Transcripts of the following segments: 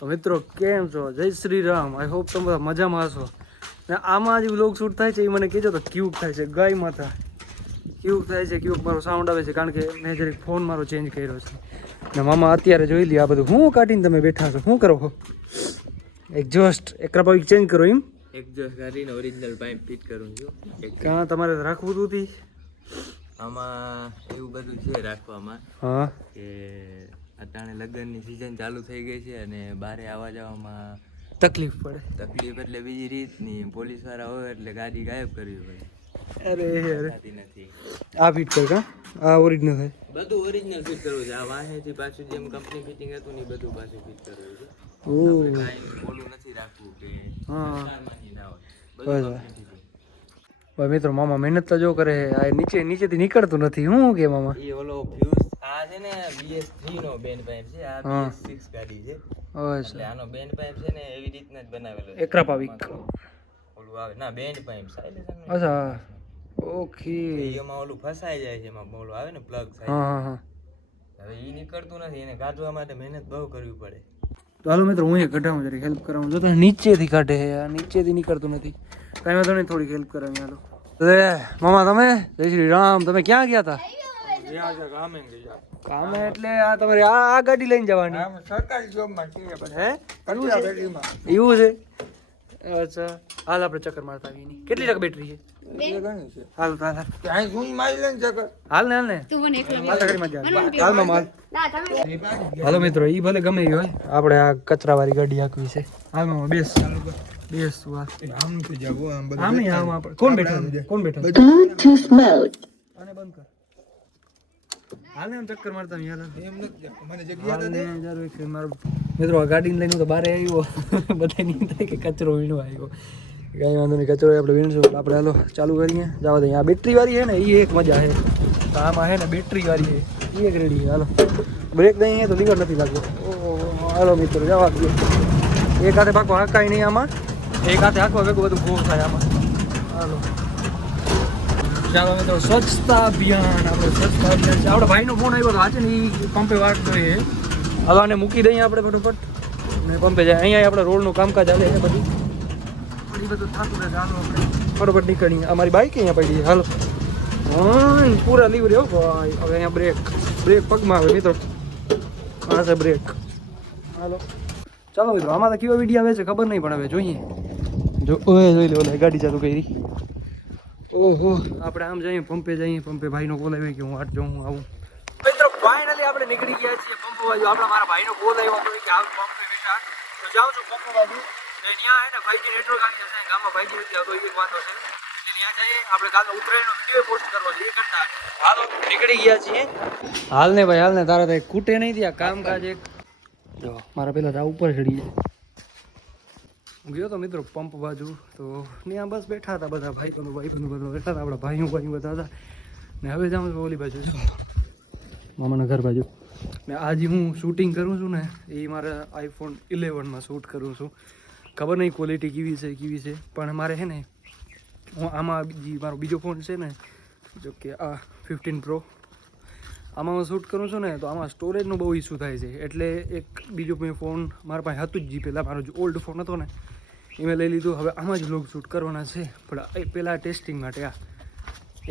તો મિત્રો કેમ છો? જય શ્રી રામ. આઈ હોપ તમે બધા મજામાં હશો. ને આમાં જે વ્લોગ શૂટ થાય છે એ મને કહેજો તો ક્યુક થાય છે, ગાય માથા ક્યુક થાય છે. ક્યુક મારો સાઉન્ડ આવે છે કારણ કે મેં જરીક ફોન મારો ચેન્જ કર્યો છે. ને મામા અત્યારે જોઈ લે આ બધું હું કાઢીને તમે બેઠા છો, શું કરો છો? એક્ઝોસ્ટ એકરા પાઇપ ચેન્જ કરો એમ? એક્ઝોસ્ટ કરીને ઓરિજિનલ પાઇપ ફિટ કરું છું. કાં તમારે રાખવું હતું તી? આમાં એવું બધું છે રાખવામાં હા કે અટાણે લગ્નની સિઝન ચાલુ થઈ ગઈ છે અને બારે આવવા જવામાં તકલીફ પડે. તકલીફ એટલે બીજી રીતની, પોલીસ વાળા હોય એટલે ગાડી ગાયબ કરવી પડે. અરે થતી નથી. આ ફિટ કર કા આ ઓરિજિનલ થાય બધું ઓરિજિનલ ફિટ કરવું છે. આ વાહેથી પાછું જેમ કંપની ફિટિંગ હતું ને બધું પાછું ફિટ કરવું છે. આપણે કાંઈ ઓલું નથી રાખવું કે હા કારમાંથી ના હોય. બસ બધું કંપનીથી fit. ભાઈ મિત્રો મામા મહેનત તો જો કરે આ નીચેથી નીકળતું નથી. શું કે મામા એ ઓલો ફ્યુઝ આ છે ને BS3 નો બેન્ડ પાઇપ છે. આ BS6 ગાડી છે એટલે આનો બેન્ડ પાઇપ છે ને એવી રીતના જ બનાવેલો છે. એકરા પાવિક ઓલું આવે ના બેન્ડ પાઇપ સાઇલેન્સર. અચ્છા ઓકે. એમાં ઓલું ફસાઈ જાય છે, એમાં ઓલું આવે ને પ્લગ હા સાઈડ. હા હા હવે ઈ નીકળતું નથી, એને કાઢવા માટે મહેનત બહુ કરવી પડે. તો હાલો મિત્રો હું એ કઢાવું જરી હેલ્પ કરાવું. જો તો નીચેથી કાઢે આ નીચેથી નીકળતું નથી. કાંઈ વાંધો નહીં, થોડીક હેલ્પ કરાવી. હાલો મામા તમે જય શ્રી રામ. તમે ક્યાં ગયા હતા? કામે એટલે આ તમારે આ ગાડી લઈને જવાની? સરકારી જોબમાં હે એવું છે? અચ્છા હાલ આપણે ચક્કર મારતા આવીએ. એની કેટલી ટકા બેટરી છે? હાલ હાલ હાલ ત્યાં સુઈ મારી લે ચક્કર. હાલ ને હાલ મામા હાલો મિત્રો ઈ ભલે ગમે એ હોય, આપણે આ કચરા વાળી ગાડી હાંકવી છે. હાલ મામા બેસ બેસ તું હાલ. આમ નથી જવું આમ બધું. આમ નહીં આમ આપણે કોણ બેઠા છે? કોણ બેઠા છે? આને બંધ કર. હાલ ને આમ ચક્કર મારતા નહીં. હાલ એમ નથી જવું. મને હાલ જગ્યા ને જરા એક મારો મિત્રો આ ગાડીને લઈને તો બહાર આવ્યો. બધા નહીં થાય કે કચરો વીણો આવ્યો. કાંઈ વાંધો નહીં, કચરો આપણે વીણશું. આપણે હાલો ચાલુ કરીએ. જવા દઈએ. આ બેટરી વાળી છે ને એ એક મજા છે. આમાં છે ને બેટરી વાળી છે એ એક રેડી. હાલો બ્રેક નહીં તો લીવર નથી લાગતો. ઓહો હાલો મિત્રો જવા દઈએ. એક હાથે પાકો હાંકાય નહીં આમાં, એક હાથે હાંકવા ભેગું બધું ભોગ થાય આમાં. હાલો ચાલો મિત્રો સ્વચ્છતા અભિયાન. આપણે સ્વચ્છતા અભિયાન છે. આપણા ભાઈનો ફોન આવ્યો તો આજે ને એ પંપે વાટ જોઈએ. હાલો આને મૂકી દઈએ આપણે ફટોફટ ને પંપે જાય. અહીંયા આપણે રોડનું કામકાજ હાલે છે બધું. એ બધું થતું રહે. હાલો આપણે ફટોફટ નીકળીએ. અમારી બાઈક અહીંયા પડી. હાલો હા પૂરા લીવર એવું ભાઈ. હવે અહીંયા બ્રેક બ્રેક પગમાં આવે મિત્રો. હા છે બ્રેક. હાલો ચાલો મિત્રો આમાં તો કેવો વિડીયો આવે છે ખબર નહીં પણ હવે જોઈએ. જો ઓય જોઈ લે ઓલા ગાડી ચાલુ કરી. ઓહો આપણે આમ જઈએ પંપે જઈએ. પંપે ભાઈનો કોલ આવ્યો કે હું આટ જાઉં હું આવું. મિત્રો ફાઇનલી આપણે નીકળી ગયા છીએ પંપ બાજુ. આપણા મારા ભાઈનો કોલ આવ્યો હતો કે આવું પંપે બેઠા તો જાઉં છું પંપ બાજુ. ત્યાં હે ને 5G નેટવર્ક આવી જશે. ગામમાં 5G નથી આવતો, એક વાંધો છે. ત્યાં જઈએ આપણે કાલે ઉત્તરાયણનો વિડીયો પોસ્ટ કરવો છે એ કરતા. હાલો નીકળી ગયા છીએ. હાલ ને ભાઈ હાલ ને. તારા તો ખૂટે નહીં ત્યાં કામકાજ એક. જો મારા પેલા તો ઉપર ચડી જાય. હું ગયો તો મિત્રો પંપ બાજુ તો ત્યાં બસ બેઠા હતા બધા ભાઈબંધો બધા બેઠા હતા. આપણા ભાઈઓ બધા હતા ને હવે જાઉં છું ઓલી બાજુ મામાના ઘર બાજુ. ને આજે હું શૂટિંગ કરું છું ને એ મારા iPhone 11માં શૂટ કરું છું. ખબર નહીં ક્વોલિટી કેવી છે પણ મારે છે ને હું આમાં મારો બીજો ફોન છે ને જો કે આ 15 Pro આમાં હું શૂટ કરું છું ને તો આમાં સ્ટોરેજનો બહુ ઇસ્યુ થાય છે. એટલે એક બીજો મેં ફોન મારા પાસે હતું જ પહેલાં મારો જે ઓલ્ડ ફોન હતો ને એ મેં લઈ લીધું. હવે આમાં જ વ્લોગ શૂટ કરવાના છે પણ એ પહેલાં ટેસ્ટિંગ માટે આ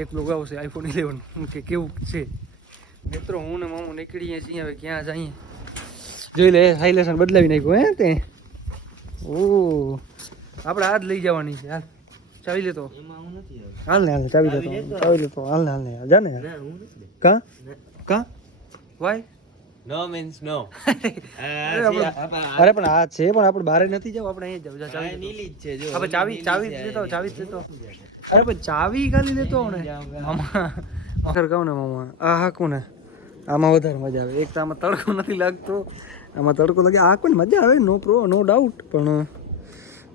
એક વ્લોગ આવશે iPhone 11 કે કેવું છે. મિત્રો હું ને મામું નીકળીએ છીએ. હવે ક્યાં જઈએ જોઈ લે. હાઇલેશન બદલાવી નાખ્યું હે તે. ઓહ આપણે આ જ લઈ જવાની છે. હાલ ચાવી લેતો. એમાં હું નથી આવતો. હાલ ને હાલ ચાવી લેતો. હાલ ને જા ને. ના હું નથી. કા વાય નો મીન્સ નો. અરે પણ આ છે પણ આપણે બહાર નથી જાવ. આપણે અહીંયા જાવ. ચાવી નીલી જ છે જો. હવે ચાવી જ લેતો. અરે પણ ચાવી ખાલી લેતો ને મામા. કહું ને મામા આ હાકું ને આમાં વધારે મજા આવે. એક તો આમાં તડકો નથી લાગતો. આમાં તડકો લાગે આ કોઈ મજા આવે નો ડાઉટ. પણ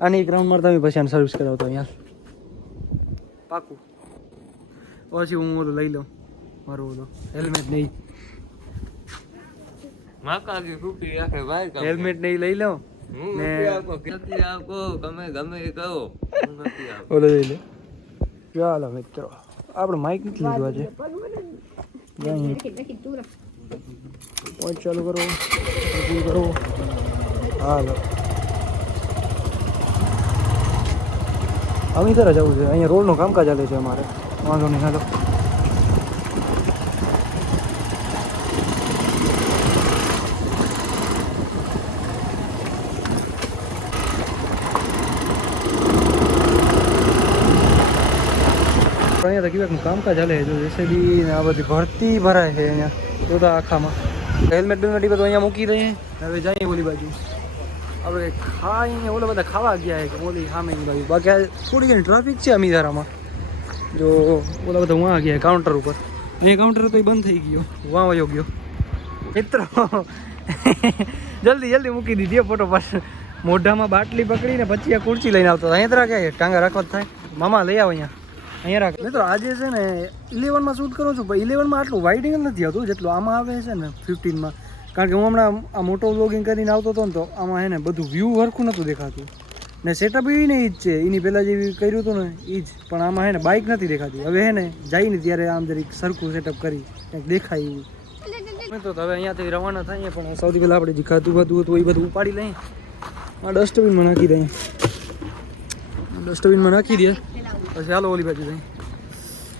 આની એક રાઉન્ડ મારતા પછી આને સર્વિસ કરાવતો અહીંયા પાકું. પછી હું ઓલો લઈ લઉં મારું ઓલો હેલ્મેટ નહીં. માકા કે કુકી રાખે ભાઈ કામ. હેલ્મેટ નહીં લઈ લઉં હું ને નથી આપો ગમે એ કહો. હું નથી આપો. ઓલો લઈ લે. ચાલો મિત્રો આપણે માઇક નથી લીધું આજે. ચાલુ કરો. હાલો અમે તરફ જવું છે, અહીંયા રોડનું કામકાજ ચાલે છે અમારે, વાંધો નહીં. હાલો અહીંયા તો કેવાકનું કામકાજ ચાલે છે, જો જેસીબી ને આ બધી ભરતી ભરાય છે અહીંયા તો આખામાં. હેલ્મેટ બેલ્મેટ બધું અહીંયા મૂકી દઈએ. હવે જઈએ ઓલી બાજુ આપણે ખાઈને, ઓલા બધા ખાવા ગયા છે ઓલી સામેની બાજુ. બાકી આ થોડી ઘણી ટ્રાફિક છે અમીધારામાં. જો ઓલા બધા વાં ગયા કાઉન્ટર ઉપર, એ કાઉન્ટર તો બંધ થઈ ગયો, વાં વયો ગયો. મિત્રો જલ્દી જલ્દી મૂકી દીધી ફોટો પાસ. મોઢામાં બાટલી પકડીને પછી આ ખુરશી લઈને આવતો. અહીંયા તો ક્યાં ટાંગા રાખવા થાય, મામા લઈ આવો અહીંયા રાખ. મિત્રો આજે છે ને 11માં શૂટ કરું છું, પણ 11માં આટલું વાઇડ એંગલ નથી આવતું જેટલું આમાં આવે છે ને 15માં. કારણ કે હું હમણાં આ મોટો વ્લોગિંગ કરીને આવતો હતો ને, તો આમાં હે ને બધું વ્યૂ હરખું નહોતું દેખાતું ને. સેટઅપ એ ને એ જ છે, એની પહેલાં જેવી કર્યું હતું ને એ જ, પણ આમાં હે ને બાઇક નથી દેખાતી. હવે હે ને જઈને ત્યારે આમ જરીક સરખું સેટઅપ કરી કંઈક દેખાય એવું. મિત્રો તો હવે અહીંયાથી રવાના થઈએ, પણ સૌથી પહેલાં આપણે જે ખાધું ખાધું હતું એ બધું ઉપાડી લઈએ, આ ડસ્ટબિનમાં નાખી દઈએ. ડસ્ટબિનમાં નાખી દઈએ પછી હાલો ઓલી બાજુ જઈએ.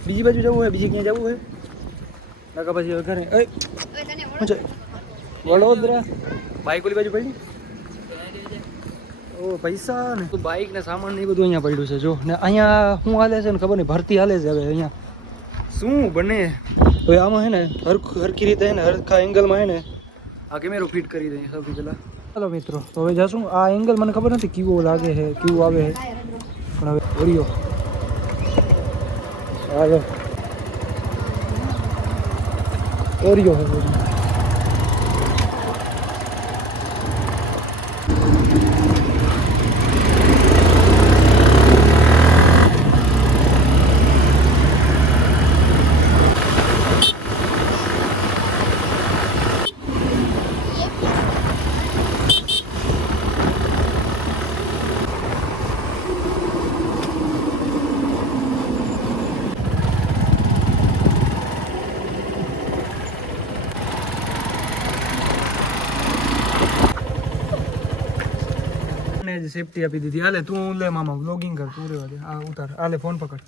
બીજી બાજુ જવું હોય, બીજી ક્યાં જવું હોય કાકા? પછી હવે ઘરે શું છે વડોદરા બાઇક ઓલી બાજુ પડી. ઓ પૈસા ને તો બાઇક ને સામાન ને એ બધું અહીંયા પડ્યું છે. જો ને અહીંયા શું હાલે છે ને ખબર નહીં, ભરતી હાલે છે. હવે અહીંયા શું બને હવે આમાં હે ને હરખી રીતે હે ને હરખા એંગલમાં હે ને આ કેમેરો ફિટ કરી દઈએ સૌથી પહેલાં. ચાલો મિત્રો તો હવે જશું. આ એંગલ મને ખબર નથી કેવો લાગે છે, કેવું આવે છે, પણ હવે ઓરિયો હાલો ઓરિયો હે. સેફટી આપી દીધી. હાલે તું લે મામા વ્લોગિંગ કર, તું રેવા દે. આ ઉતાર, હાલે ફોન પકડ.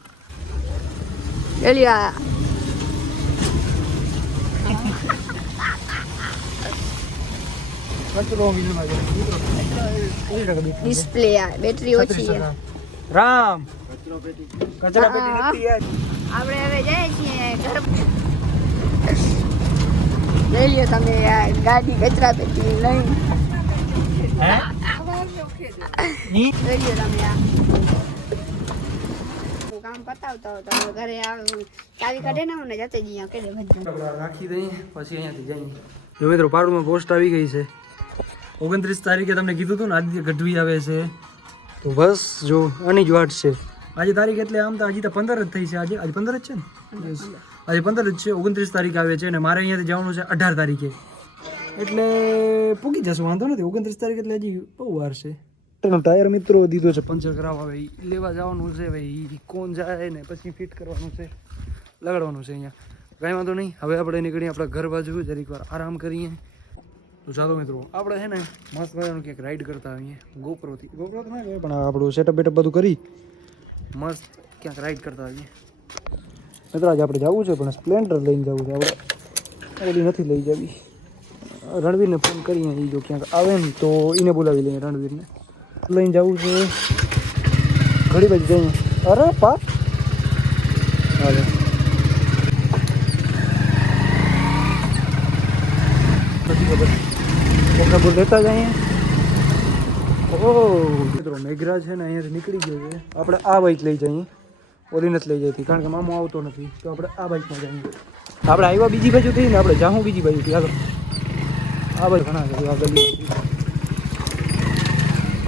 એલિયા ડિસ્પ્લે બેટરી ઓછી છે. રામ કચરા પેટી નથી યાર. આપણે હવે જઈએ છીએ ઘર. લઈ લ્યો તમે આ ગાડી કચરા પેટી લઈ. હે ની લઈ લ્યો તમે આ કામ પતાવતા હો તો ઘરે આવે ચાવી કાઢે ને મને જતે જ કે બધા રાખી દઈએ પછી અહીંયાથી જઈએ. જો મિત્રો પાડુમાં પોસ્ટ આવી ગઈ છે. 29 તારીખે તમને કીધું હતું ને આદિત્ય ગઢવી આવે છે, તો બસ જો આની જ વાટ છે. આજે તારીખ એટલે આમ તો હજી તો 15 જ થઈ છે. આજે 15 જ છે ને? આજે 15 જ છે. 29 તારીખ આવે છે અને મારે અહીંયાથી જવાનું છે 18 તારીખે, એટલે પૂગી જશું, વાંધો નથી. 29 તારીખ એટલે હજી બહુ વાર છે. એનો ટાયર મિત્રો દીધો છે પંચર કરાવવા, હવે લેવા જવાનું છે. ભાઈ કોણ જાય ને પછી ફિટ કરવાનું છે, લગાડવાનું છે અહીંયા. કાંઈ વાંધો નહીં. હવે આપણે નીકળીએ આપણા ઘર બાજુ, જરીક વાર આરામ કરીએ. તો ચાલો મિત્રો આપણે છે ને મસ્ત મજાનું ક્યાંક રાઈડ કરતા આવીએ ગોપ્રોથી. ગોપ્રો તો ના પણ આપણું સેટઅપ બેટઅપ બધું કરી મસ્ત ક્યાંક રાઈડ કરતા આવીએ. મિત્રો આજે આપણે જવું છે પણ સ્પ્લેન્ડર લઈને જવું છે. આપણે ઓલી નથી લઈ જવી. રણવીરને ફોન કરીએ, એ જો ક્યાંક આવે ને તો એને બોલાવી લઈએ. રણવીરને લઈને જવું છે. ઘડી બાજુ જઈએ. અરે પા હાલો નથી ખબર. કોકરાપુર લેતા જઈએ. ઓહ મિત્રો મેઘરાજ છે ને અહીંયાથી નીકળી ગયો છે. આપણે આ બાઇક લઈ જઈએ, ઓલી નથી લઈ જતી કારણ કે મામો આવતો નથી, તો આપણે આ બાઇકમાં જઈએ. આપણે આવ્યા બીજી બાજુથી ને આપણે જાઉં બીજી બાજુથી. હાલો આ બાજુ ઘણા છે. આ ગલી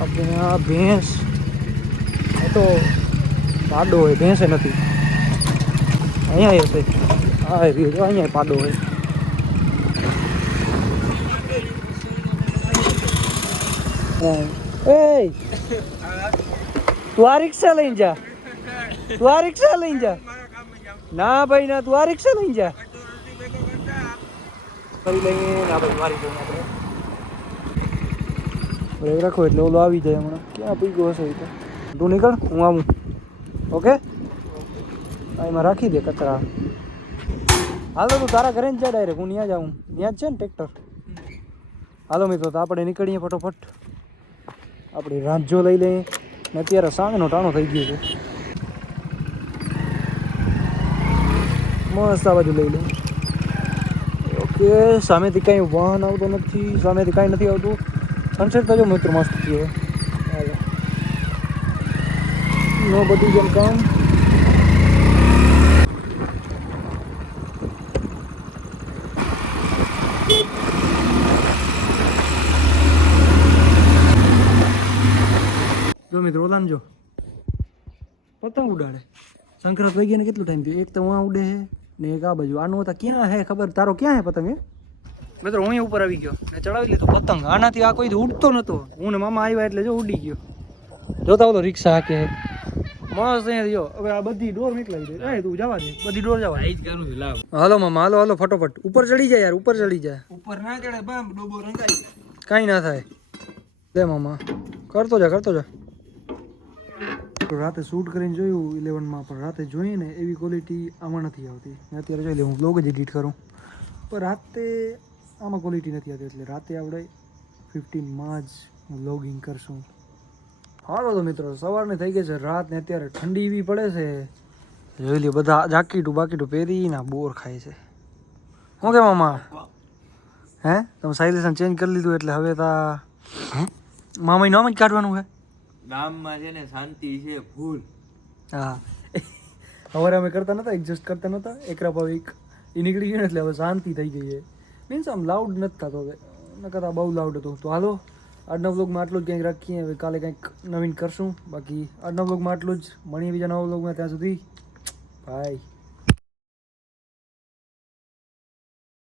આપણે આ ભેંસ તો પાડો હોય, ભેંસે નથી. અહીંયા એ છે, હા અહીંયા પાડો હોય. એ તું આ રિક્ષા લઈને જા, તું આ રિક્ષા લઈને જા. ના ભાઈ ના, તું આ રિક્ષા લઈને જા. કરી લઈએ ને આપણે વારી જઈએ. આપણે બ્રેક રાખો એટલે ઓલો આવી જાય હમણાં. ક્યાં પી ગયો હશે એ તો. તું નીકળ, હું આવું. ઓકે, એમાં રાખી દે કચરા. હાલો તું તારા ઘરે જ જા ડાયરેક્ટ, હું ત્યાં જાઉં. ત્યાં જ છે ને ટ્રેક્ટર. હાલો મિત્રો, તો આપણે નીકળીએ ફટોફટ. આપણે રાંધજો લઈ લઈએ ને અત્યારે સાંજનો ટાણો થઈ ગયો છે. મસ્ત આ બાજુ લઈ લઈએ. ઓકે, સામેથી કાંઈ વાહન આવતો નથી, સામેથી કાંઈ નથી આવતું. સનસેટ તો જો મિત્રો મસ્ત થયો. હાલો, નો બધી જેમ કામ. જો મિત્રો ઓલાને જો પતંગ ઉડાડે. સંક્રાંત વહી ગયા ને કેટલું ટાઈમ થયો. એક તો વાં ઉડે છે ને એક આ બાજુ. આનું હતા ક્યાં હે ખબર? તારો ક્યાં હે પતંગ? હે મિત્રો હું ઉપર આવી ગયો ને ચડાવી લીધું પતંગ. આનાથી આ કોઈ ઉડતો નતો. હું ને મામા આવ્યા એટલે જો ઉડી ગયો. જોતા હો તો રિક્ષા હાકે મસ્ત અહીંયા જો. હવે આ બધી ડોર નીકળાવી દે. તું જવા દે, બધી ડોર જવા. આઈ જ કરું છું, લાવ. હાલો મામા, હાલો હાલો ફટોફટ. ઉપર ચડી જાય યાર, ઉપર ચડી જાય. ઉપર ના ચડે બામ ડોબો રંગાઈ કાંઈ ના થાય. લે મામા, કરતો જા કરતો જા. રાતે શૂટ કરીને જોયું 11માં, પણ રાતે જોઈએ ને એવી ક્વોલિટી આમાં નથી આવતી. અત્યારે જોઈ લે, હું બ્લોગ જ એડિટ કરું પણ રાતે આમાં ક્વોલિટી નથી આવતી. એટલે રાતે આપણે 15માં જ હું બ્લોગિંગ કરશું. હાલો તો મિત્રો, સવારની થઈ ગઈ છે રાત ને અત્યારે ઠંડી એવી પડે છે. જોઈ લે બધા જાકીટું બાકીટું પહેરીને બોર ખાય છે. શું કે મામા? હે તમે સાયલેશન ચેન્જ કરી લીધું એટલે હવે તા મામા નામ જ કાઢવાનું છે. ગામમાં છે ને શાંતિ છે ફૂલ. હા, હવે અમે કરતા નતા, એડજસ્ટ કરતા નતા. એકરા ભાવિક એ નીકળી ગયું ને એટલે હવે શાંતિ થઈ ગઈ છે. મીન્સ આમ લાઉડ નથી થતો હવે, નકર બહુ લાઉડ હતું. તો હાલો, આજના બ્લોગમાં આટલું જ ક્યાંક રાખીએ. હવે કાલે કંઈક નવીન કરશું. બાકી આજના બ્લોગમાં આટલું જ. મળીએ બીજા નવા બ્લોગમાં. ત્યાં સુધી બાય.